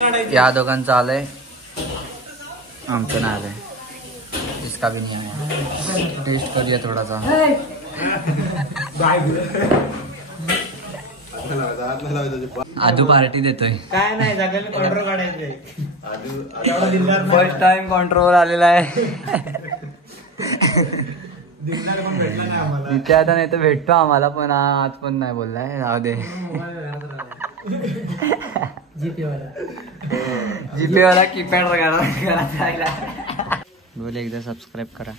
या दोघांचं आलंय, आमचं नाही आलंय. इसका भी नहीं आया. टेस्ट करूया थोडासा. आदू पार्टी देतोय. काय नाही जागेला कंट्रोल काढायचंय. फर्स्ट टाइम कंट्रोल आलेला आहे. इथे आता नाही तर भेटतो आम्हाला, पण आज पण नाही बोललाय. राहू दे. जीपे वाला कीपॅड बोल. एकदा सबस्क्राईब करा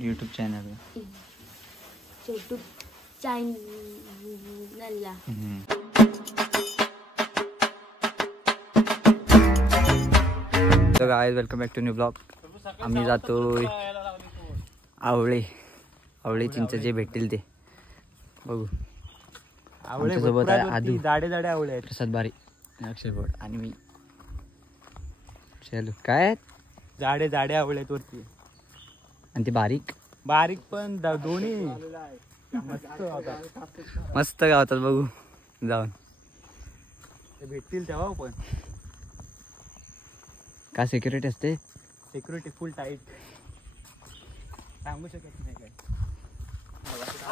यूट्यूब चॅनलला. यूट्यूब चॅनलला. तर guys welcome back to new blog. आम्ही जातोय आवळे चिंच जे भेटतील ते बघू. आमच्यासोबत आहे आदू, जाडे जाडे आवळे आहेत. प्रसाद बारी, अक्षय बोड आणि मी. चलो. काय जाडे जाडे आवळे आहेत वरती, आणि ते बारीक बारीक पण दोन्ही मस्त गावतात. बघू जाऊन. ते भेटतील तेव्हा. पण का सिक्युरिटी असते? सिक्युरिटी फुल टाईट, सांगू शकत नाही काय.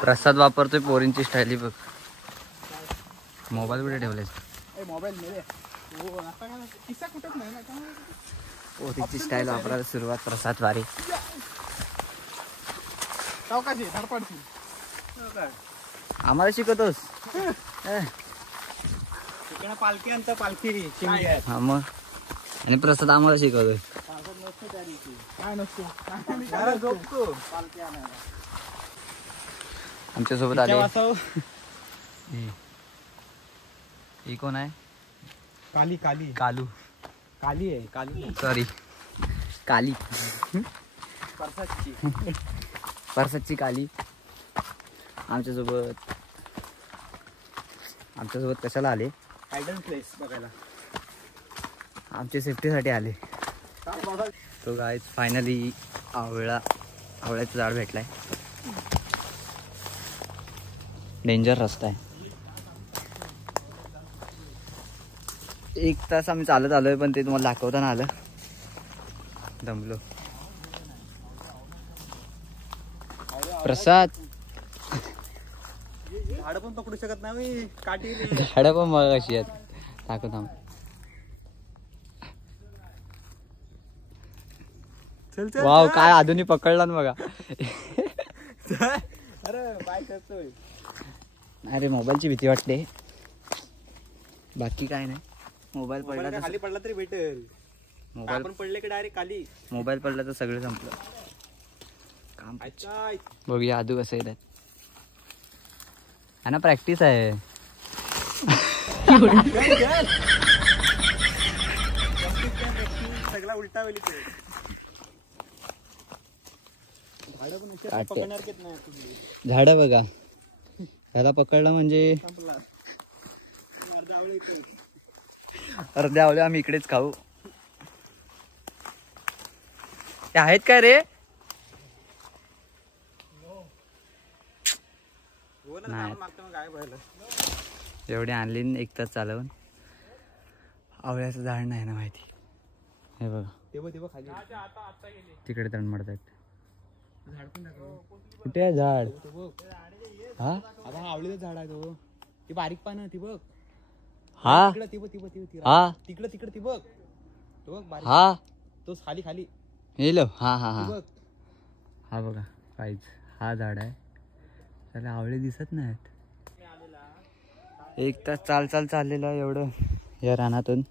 प्रसाद वापरतोय पोरींची स्टाईल बघ. मोबाईल कुठे ठेवलेस? मोबाईल किस्सा कुठंच नाही ना. पोरींची स्टाईल वापरायला सुरुवात प्रसाद वारी. आम्हाला शिकवतोस? पालखी अंत पालखी. हा मग. आणि प्रसाद आम्हाला शिकवतोय. काय नसतो आमच्या सोबत आले. ही कोण आहे? काली काली कालू. काली आहे. काली सॉरी काली. परसाची परसाची काली आमच्यासोबत कशाला आले? हायडन प्लेस बघायला. आमच्या सेफ्टीसाठी आले. तो गाईज फायनली आवळ्याचं झाड भेटलाय. डेंजर रस्ता आहे. 1 तास आम्ही चालत आलोय, पण ते तुम्हाला दाखवताना आलं. दमलो. प्रसाद झाड पण पकडू शकत नाही. काठी झाडं पण मग कशी आहेत दाखवत आम्ही. वाव, काय आधुनिक पकडला ना बघा. अरे बाय करतोय. अरे मोबाईलची भीती वाटते, बाकी काय नाही. मोबाईल पडला तर खाली पडला तरी भेटेल. मोबाईल आपण पडले की डायरेक्ट खाली. मोबाईल पडला तर सगळं संपलं काम. बघूया आदू कसं येत. हा ना, प्रॅक्टिस आहे. सगळा उलटा वेळी झाड बघा, ह्याला पकडलं म्हणजे अर्धे आवळे आम्ही इकडेच खाऊ. ते आहेत काय रे? एवढे आणली 1 तास चालवून. आवळ्याचं झाड नाही ना माहिती. हे बघा तिकडे तणमडत आहेत. कुठे आहे झाड? हा आवळीचं झाड आहे तो. ती बारीक पानं ती बघ. हा हा तिकडे ती बघ. तो बघ बारीक. हा तो खाली खाली. हेलो. हा हा हा हा बघा काहीच. हा झाड आहे. त्याला आवळे दिसत नाहीत. 1 तास चाललेलं आहे एवढं या रानातून.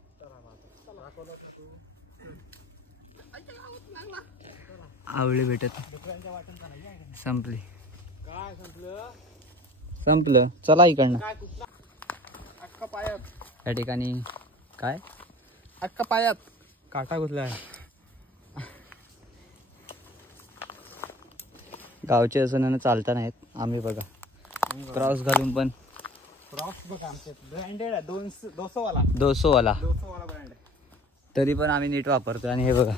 आवळे भेटत संपली. संपलं. चला इकडनं. या ठिकाणी काय अक्का पायात काटा घुसला आहे. गावचे असं चालता नाहीत. आम्ही बघा क्रॉस घालून पण. क्रॉस बघा आमच्या ब्रँडेड आहे. 200 वाला 200 वाला ब्रँड आहे. तरी पण आम्ही नीट वापरतो. आणि हे बघा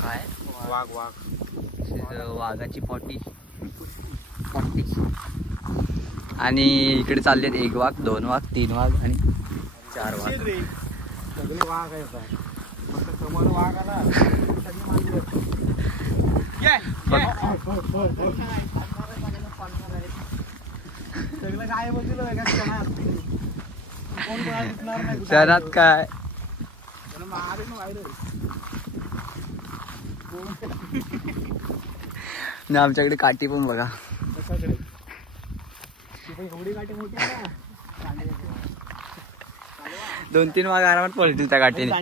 काय वाघ वाघाची पॉटी. आणि इकडे चाललेत 1 वाघ, 2 वाघ, 3 वाघ आणि 4 वाघ. सगळे वाघ आहे समोर वाघ आला सगळं काय बोलतील शहरात काय ना आमच्याकडे काठी पण बघा. एवढी काठी मोठी आहे ना 2-3 वाघ आरामात पळतील त्या काठीने.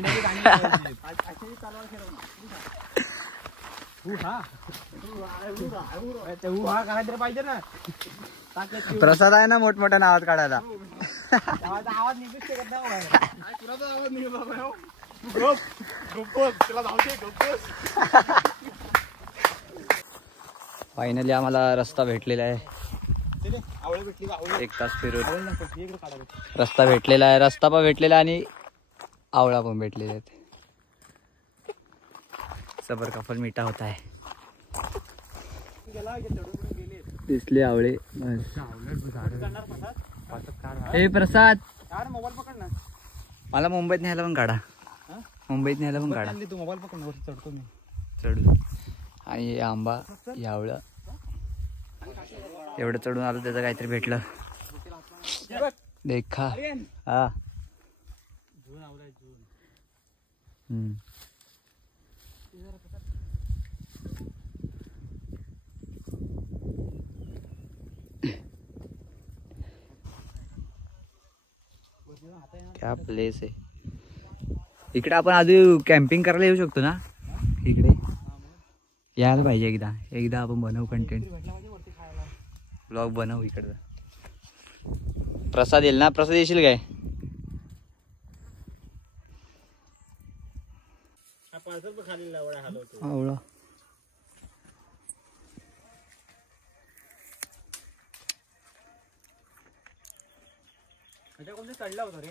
करायला पाहिजे ना. प्रसाद आहे ना मोठमोठ्या नावात काढायला. आवाज निघू शकत नाही आवाज निघू बाबा. फायनली आम्हाला रस्ता भेटलेला आहे. 1 तास फिरून रस्ता भेटलेला आहे. रस्ता पण भेटलेला आणि आवळा पण भेटलेले आहेत. सबर कफल मिठा होता है. दिसले आवळे. हे प्रसाद मोबाईल पकड ना. मला मुंबईत न्यायला पण काढा. मुंबईत न्यायला पण काढा. तू मोबाईल पकड वर चढतो मी. चढू. आणि हे आंबा यावळं एवढं चढून आलं त्याचं काहीतरी भेटलं. देखा हा. क्या प्लेस आहे. इकडे आपण आधी कॅम्पिंग करायला येऊ शकतो ना. इकडे यायला पाहिजे एकदा आपण बनवू कंटेंट. ब्लॉग बनवू इकडं. प्रसाद येईल ना. प्रसाद येशील काय. आवळा चढला होता रे.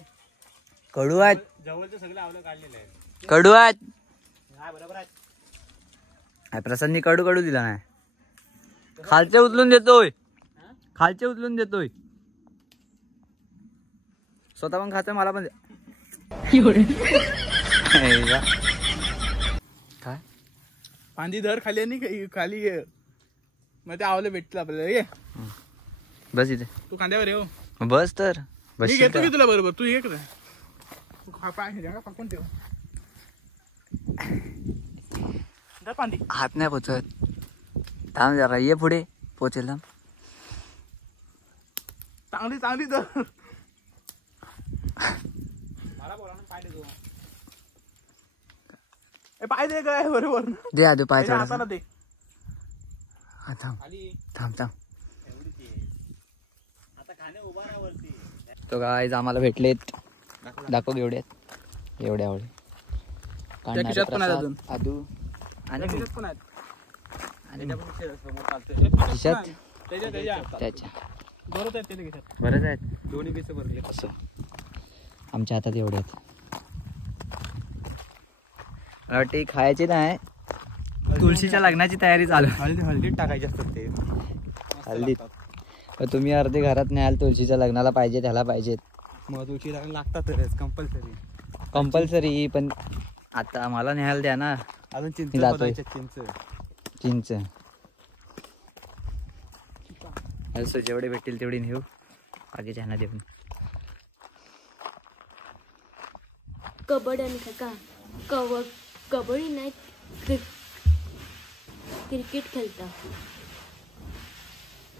कडू आहेत. जवळचं सगळं आवलं काढलेलं आहे. कडू आहेत. बरोबर आहे. प्रसादनी कडू दिला नाही. खालचे उचलून देतोय. स्वतः पण खातोय मला पण. काय पांदी धर खाली आणि खाली मग ते आवलं भेटतील आपल्याला. ये बस इथे. तू खांद्यावर येऊ. बस तर बस. मी घेतो की तुला बरोबर. तू ये का पकडून ठेव. पांदी हात नाही पोचत. थांब जरा. ये पुढे पोचेल. चांगली तर मला बोला ना. पाय दे तू. पाय दे काय बरोबर. दे आधी पाय हाताला दे. थांब. तो काय आम्हाला भेटलेत. दाखव एवढे आवडे. आदू आणि खिशात त्याच्या बरंच आहेत. दोन्ही केस भरले. असं आमच्या हातात एवढे आहेत. मला वाटते खायचे नाही. तुळशीच्या लग्नाची तयारी चालू. हळदीत टाकायचे असतात ते. हल्लीत तुम्ही अर्धे घरात न्याल. तुळशीच्या लग्नाला पाहिजे त्याला पाहिजेत. मग तुळशी लागतात कंपल्सरी. पण आता मला न्यायला द्या ना. अजून चिंच असं जेवढे भेटतील तेवढी नेऊ. बाकीच्या ह्यांना देऊन. कबड्डी आणि काका कबड्डी नाही क्रिकेट खेळता.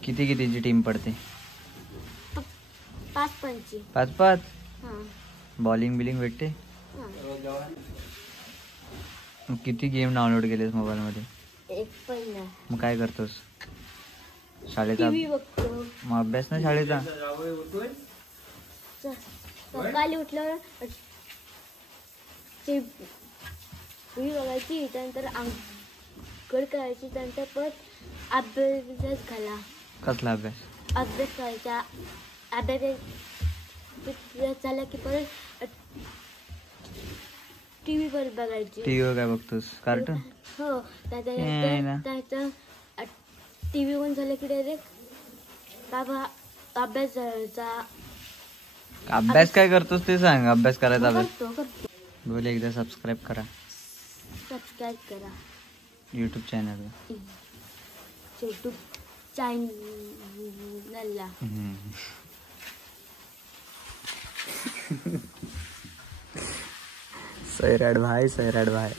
कितीची टीम पडते. 5-5. 5-5. बॉलिंग बिलिंग भेटते. मग किती गेम डाउनलोड केलेस मोबाईल मध्ये. एक पण नाही. मग काय करतोस. शाळेचा टीव्ही बघतो. मग अभ्यास ना शाळेचा. सकाळी उठल्यावर टीव्ही बघायची. त्यानंतर आंघोळ करायची. त्यानंतर परत अभ्यास घाला. कसला अभ्यास करायचा. अभ्यास झाला की परत टीव्ही वर बघायची. टीव्हीवर काय बघतोस. कार्टून. हो. त्याचं टीव्ही वन झालं की डायरेक्ट बाबा अभ्यास करायचा. अभ्यास काय करतोस ते सांग. अभ्यास करायचा अभ्यास करतो बोल. एकदा सबस्क्राईब करा सबस्क्राईब करा यूट्यूब चॅनलला. यूट्यूब चॅनलला. सैराट भाई, सैराट भाई,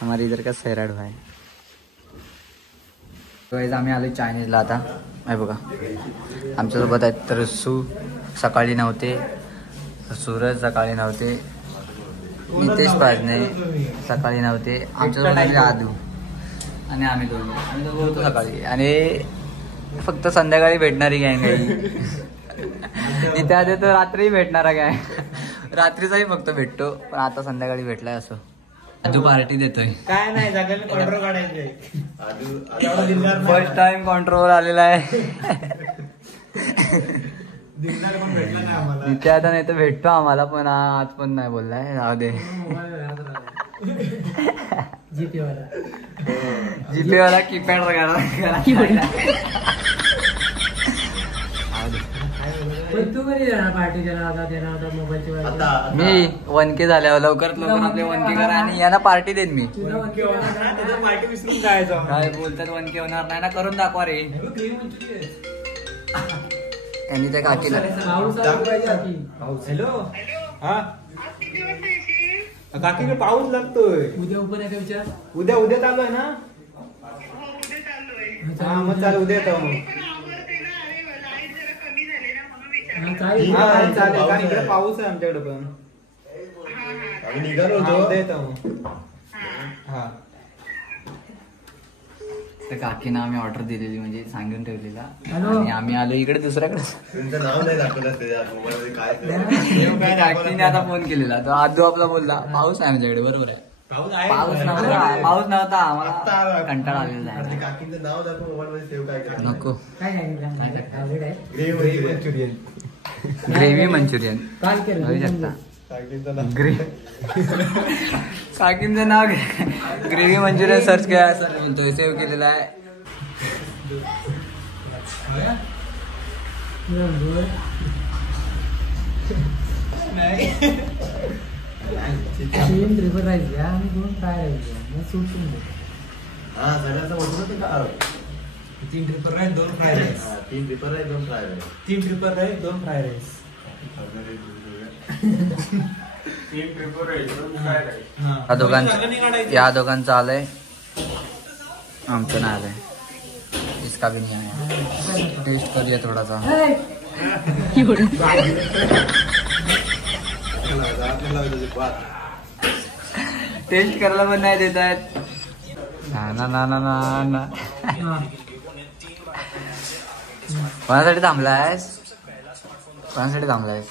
हमारे इधर का सैराट भाई. तो आम्ही आलो चायनीजला. आता आहे बघा आमच्यासोबत आहेत तर सू सकाळी नव्हते, सूरज सकाळी नव्हते, नितेश पाजने सकाळी नव्हते, आमच्यासोबत आदू आणि आम्ही दोघं होतो सकाळी. आणि फक्त संध्याकाळी भेटणारी गँग आहे. तिथे आधी तर रात्री भेटणारा गँग, रात्रीचाही फक्त भेटतो, पण आता संध्याकाळी भेटलाय. असं आदू पार्टी देतोय. काय नाही जागेला कंट्रोल काढायचे. फर्स्ट टाइम कंट्रोल आलेला आहे. तिथे आता नाही तर भेटतो आम्हाला, पण आज पण नाही बोललाय. राहू दे. जीपे वाला कीपॅड मी 1K झाल्यावर लवकरात लवकर आपले 1K करा आणि यांना पार्टी देईन मी. काय बोलतात 1K होणार नाही ना, करून दाखवा रे. यांनी त्या काकीला हॅलो हा काकीकडे पाऊस लागतोय. उद्या चालू आहे ना. हा मग चालू उद्या येतो मग. चालेल कारण इकडे पाऊस आहे आमच्याकडे पण. निघालो होतो. हा तर काकीनं आम्ही ऑर्डर दिलेली, म्हणजे सांगून ठेवलेला, आणि आम्ही आलो इकडे दुसऱ्याकडे. काकीने आता फोन केलेला तर आदू आपला बोलला पाऊस आहे आमच्याकडे. बरोबर आहे, पाऊस नव्हता. आम्हाला कंटाळा आलेला आहे. नको ग्रेव्ही मंचुरियन होऊ शकता. काकींचं नाव ग्रेव्ही मंचुरियन सर्च केला असं म्हणतोय. सेव्ह केलेला आहे. ट्रिपल राईस घ्या आणि 2 फ्राय राईस घ्या. सूप तीन triple rice 2 fry rice. 3 triple rice 2 fry rice. 3 triple rice 2 fry rice. या दोघांचं आलंय, आमचं नाही आलंय. इसका भी नहीं आया. टेस्ट करूया थोडासा. टेस्ट करायला पण नाही देत आहेत. ना ना ना ना ना. कोणासाठी थांबलायस? कोणासाठी थांबलायस?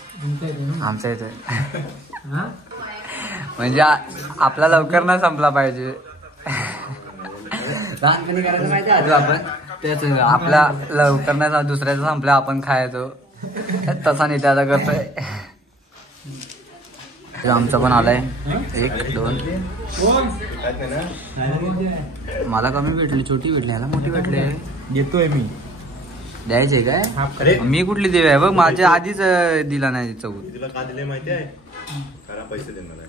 आमच्या इथे. म्हणजे आपला लवकर ना संपला पाहिजे. लहानपणी करायचं माहिती आहे आपण तेच. आपला लवकर नाही दुसऱ्याचं संपलं आपण खायचो, तसा नाही त्याचा करतोय. आमचं पण आलंय 1 2. मला कमी भेटली, छोटी भेटली, याला मोठी भेटली. घेतोय मी. द्यायचंय काय? मी कुठली देवी आहे बघ, माझ्या आधीच दिला नाही चौक. तुला का दिले माहिती आहे? कारण पैसे दे मला.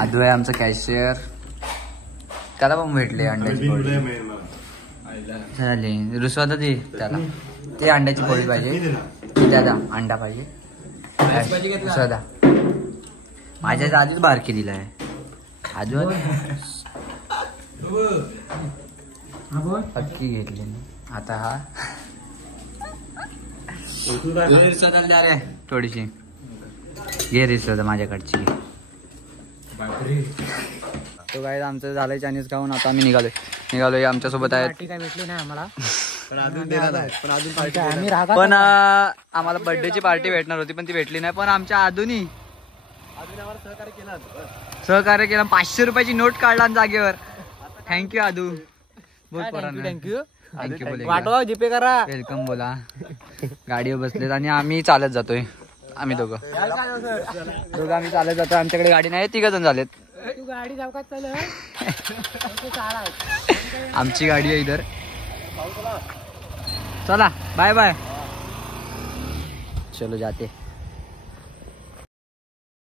आदू आहे आमचा कॅशियर, त्याला पण भेटले अंड्याची पोळी. झाले रुसवादा दे त्याला. ते अंड्याची पोळी पाहिजे, दादा अंडा पाहिजे. रुसवादा माझ्या आधीच बारकी दिला आहे. आजू पक्की घेतली आता. हा रिसवादा द्या रे थोडीशी. घे रिसवादा माझ्याकडची. तो काय आमचं झालंय चायनीज खाऊन. आता आम्ही निघालोय. आमच्यासोबत आहेत. काय भेटली नाही आम्हाला, पण आम्हाला बर्थडेची पार्टी भेटणार होती पण ती भेटली नाही. पण आमच्या आधुनी सहकार्य केलं. 500 रुपयाची नोट काढला जागेवर. थँक्यू आदू. थँक्यू. वाटवा जीपे करा. वेलकम बोला. गाडीवर बसलेत आणि आम्ही चालत जातोय. आम्ही दोघं आम्ही चालत जातोय. आमच्याकडे गाडी नाही, 3 जण झालेत. गाडी जावकात चालू आमची गाडी आहे इधर. चला बाय बाय. चलो जाते.